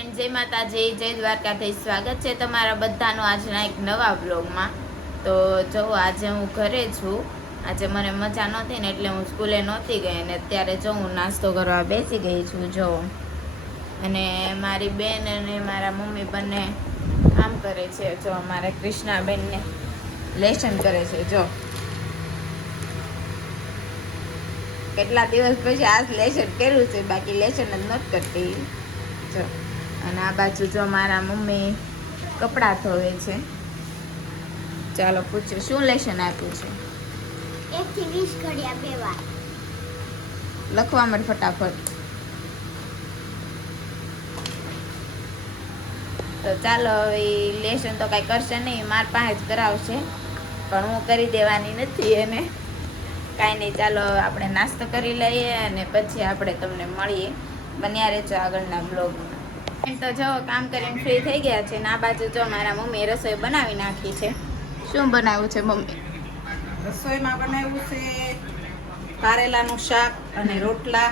Friend, જય માતાજી, જય દ્વારકાધીશ. સ્વાગત છે તમારા બધાનું આજના એક નવા બ્લોગમાં. તો જો આજે હું ઘરે છું. આજે મને મજા નહોતી ને એટલે હું સ્કૂલે નહોતી ગઈ અને અત્યારે જો હું નાસ્તો કરવા બેસી ગઈ છું. જો અને મારી બેન અને મારા મમ્મી બંને કામ કરે છે. જો મારા કૃષ્ણાબેનને લેસન કરે છે. જો કેટલા દિવસ પછી આજ લેસન કર્યું છે, બાકી લેસન જ નથી કરતી. જો અને આ બાજુ જો મારા મમ્મી કપડાં ધોવે છે. ચાલો પૂછ્યું શું લેસન આપ્યું છે? 1 થી 20 ઘડિયા 2 વાર લખવા માંડ ફટાફટ. તો ચાલો હવે લેસન તો કાંઈ કરશે નહીં, માર પાસે જ કરાવશે, પણ હું કરી દેવાની નથી એને. કાંઈ નહીં, ચાલો આપણે નાસ્તો કરી લઈએ અને પછી આપણે તમને મળીએ. બન્યા રહેજો આગળના બ્લોગમાં. એમ તો જો કામ કરીને ફ્રી થઈ ગયા છે ને આ બાજુ જો મારા મમ્મીએ રસોઈ બનાવી નાખી છે. શું બનાવ્યું છે મમ્મી? રસોઈમાં બનાવ્યું છે કારેલાનું શાક અને રોટલા,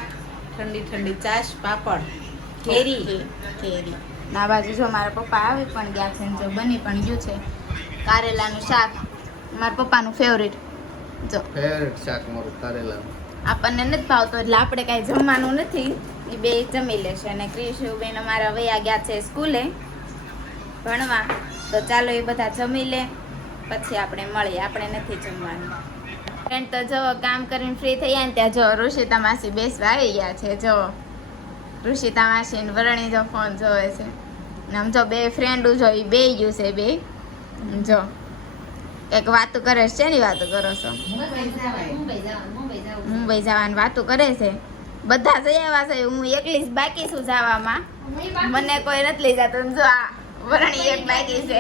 ઠંડી ઠંડી છાશ, પાપડ, કેરી. આ બાજુ જો મારા પપ્પા આવી પણ ગયા છે ને જો બની પણ ગયું છે કારેલાનું શાક, મારા પપ્પાનું ફેવરેટ. જો ફેવરેટ શાક મારું કારેલાનું. આપણને નથી ભાવતો એટલે આપણે કાંઈ જમવાનું નથી, એ બે જમી લેશે. અને ક્રિશુબેન અમારા વયા ગયા છે સ્કૂલે ભણવા. તો ચાલો એ બધા જમી લે પછી આપણે મળીએ. આપણે નથી જમવાનું. ફ્રેન્ડ તો જો કામ કરીને ફ્રી થયા ને ત્યાં જો ઋષિતા માસી બેસવા આવી ગયા છે. જો ઋષિતા માસી ને વરણી જો ફોન જોવે છે ને આમ જો બે ફ્રેન્ડો જો એ બે ગયું છે. બે જો એક વાતું કરે છે. શેની વાતું કરો છો? મુંબઈ જવાની વાતું કરે છે. બધા જઈ આવ્યા છે, હું એકલી જ બાકી છું જવામાં. મને કોઈ નથી લઈ જતું. જો આ વરણી એક બાકી છે.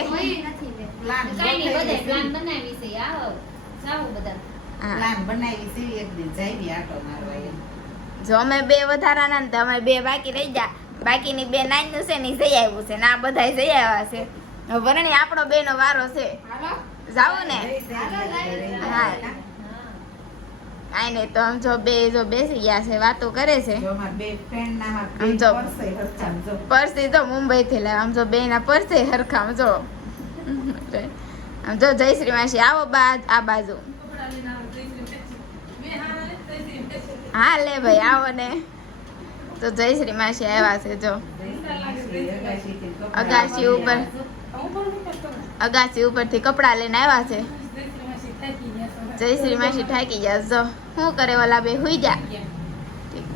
જો અમે બે વધારાના ને અમે બે બાકી રહી ગયા. બાકીની બે નાનું છે ને જઈ આવ્યું છે ને આ બધા જઈ આવ્યા છે. વરણી આપણો બે નો વારો છે. જાવું ને? હા આઈ ને તો આમ જો બે જો બેસી ગયા છે, વાતો કરે છે. આમ જો પરસી જો મુંબઈ થી લાવ. આમ જો બે ના પરસે હરખામ જો. આમ જો જયશ્રી માસી આવો આ બાજુ. હા લે ભાઈ આવો ને. તો જયશ્રી માસી આવ્યા છે. જો અગાસી ઉપરથી કપડા લઈને આવ્યા છે. જયશ્રી માસી થાકી ગયા. જો શું કરે ઓલા બે હુઈ જા.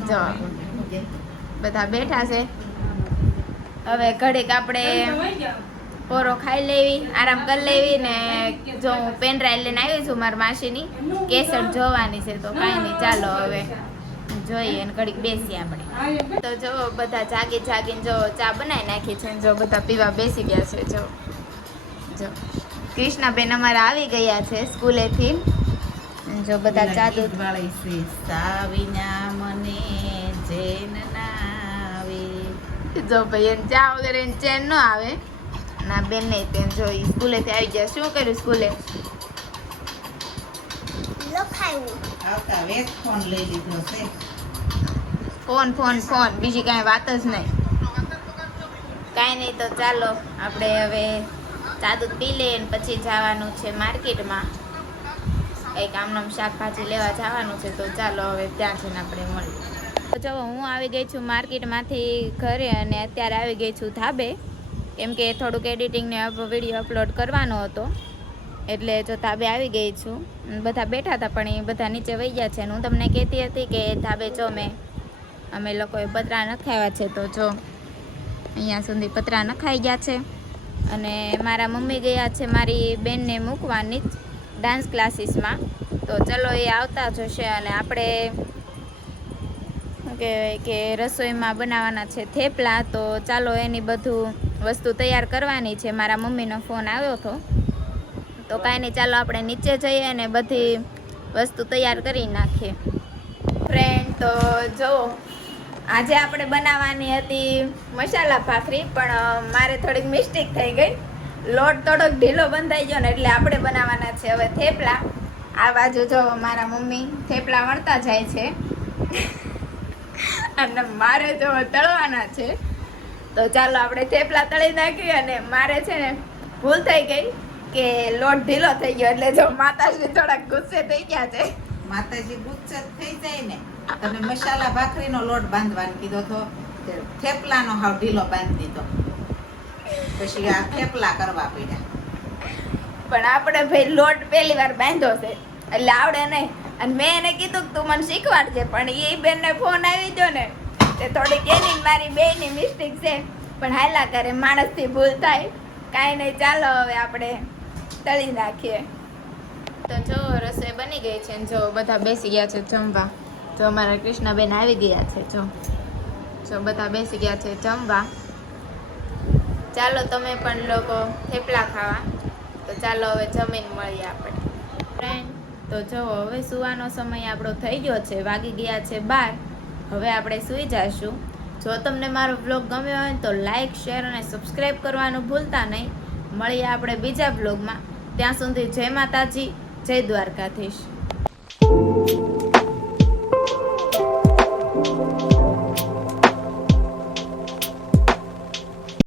જો બધા બેઠા છે. હવે ઘડીક આપણે પોરો ખાઈ લેવી, આરામ કરી લેવી ને જો હું પેન ડ્રાઈવ લઈને આવી છું મારી માસીની કેસર જોવાની છે. તો કાંઈ નહીં, ચાલો હવે જોઈએ અને ઘડીક બેસીએ આપણે. તો જો બધા જાગીને જો ચા બનાવી નાખી છે. જો બધા પીવા બેસી ગયા છે. જો કૃષ્ણાબેન અમારા આવી ગયા છે સ્કૂલેથી. જો બધા ચા દૂધ વાળી છે. સાવિના મને ચેન ના આવે. જો ભાઈ એને ચા વગર એને ચેન ન આવે. ના બેન નહીં તેમ જોઈ સ્કૂલેથી આવી ગયા. શું કર્યું સ્કૂલે? લખાયું. આવતા વેત ફોન લઈ લીધો છે. ફોન બીજી કાંઈ વાત જ નહીં. કાંઈ નહીં, તો ચાલો આપણે હવે ચા દૂધ પી લઈએ ને પછી જવાનું છે માર્કેટમાં. કંઈક આમનામ શાકભાજી લેવા જવાનું છે. તો ચાલો હવે ત્યાં જઈને આપણે મળીએ. તો જો હું આવી ગઈ છું માર્કેટમાંથી ઘરે અને અત્યારે આવી ગઈ છું ધાબે, કેમ કે થોડુંક એડિટિંગ ને વિડીયો અપલોડ કરવાનો હતો એટલે જો ધાબે આવી ગઈ છું. બધા બેઠા હતા પણ એ બધા નીચે વહી ગયા છે. અને હું તમને કહેતી હતી કે ધાબે જો અમે લોકોએ પતરા નખાવ્યા છે. તો જો અહીંયા સુધી પતરા નખાઈ ગયા છે. અને મારા મમ્મી ગયા છે મારી બેનને મૂકવાની જ ડાન્સ ક્લાસીસમાં. તો ચલો એ આવતા જશે અને આપણે શું કહેવાય કે રસોઈમાં બનાવવાના છે થેપલા. તો ચાલો એની બધું વસ્તુ તૈયાર કરવાની છે. મારા મમ્મીનો ફોન આવ્યો હતો. તો કાંઈ નહીં, ચાલો આપણે નીચે જઈએ અને બધી વસ્તુ તૈયાર કરી નાખીએ. ફ્રેન્ડ તો જુઓ આજે આપણે બનાવવાની હતી મસાલા ભાખરી, પણ મારે થોડીક મિસ્ટેક થઈ ગઈ. લોટ થોડોક ઢીલો બંધાઈ ગયો ને એટલે આપણે બનાવવાના છે હવે થેપલા. આ બાજુ જો મારા મમ્મી થેપલા વણતા જાય છે અને મારે જો તળવાના છે. તો ચાલો આપણે થેપલા તળી નાખીએ. અને મારે છે ને ભૂલ થઈ ગઈ કે લોટ ઢીલો થઈ ગયો, એટલે જો માતાશ્રી થોડાક ગુસ્સે થઈ ગયા છે. માતાજી ગુસ્સે થઈ જાય ને, તમે મસાલા ભાખરીનો લોટ બાંધવાનો કીધો તો થેપલાનો હાવ ઢીલો બાંધી દીધો, પછી આ થેપલા કરવા પડ્યા. પણ આપણે ભાઈ લોટ પહેલી વાર બાંધ્યો છે એટલે આવડે નહીં. અને મેં એને કીધું કે તું મને શીખવાડજે, પણ એ બેનને ફોન આવી ગયો ને તે થોડીક એની ને મારી બેયની મિસ્ટેક છે. પણ હાલા કરે, માણસથી ભૂલ થાય, કાંઈ નહીં. ચાલો હવે આપણે તળી નાખીએ. તો જો રસોઈ બની ગઈ છે ને જો બધા બેસી ગયા છે જમવા. જો અમારા કૃષ્ણાબેન આવી ગયા છે. જો બધા બેસી ગયા છે જમવા. ચાલો તમે પણ લોકો થેપલા ખાવા. તો ચાલો હવે જમીન મળીએ આપણે ફ્રેન્ડ. તો જો હવે સુવાનો સમય આપણો થઈ ગયો છે, વાગી ગયા છે 12. હવે આપણે સૂઈ જઈશું. જો તમને મારો બ્લોગ ગમ્યો હોય તો લાઈક, શેર અને સબસ્ક્રાઈબ કરવાનું ભૂલતા નહીં. મળીએ આપણે બીજા બ્લોગમાં. ત્યાં સુધી જય માતાજી, જય દ્વારકાધીશ.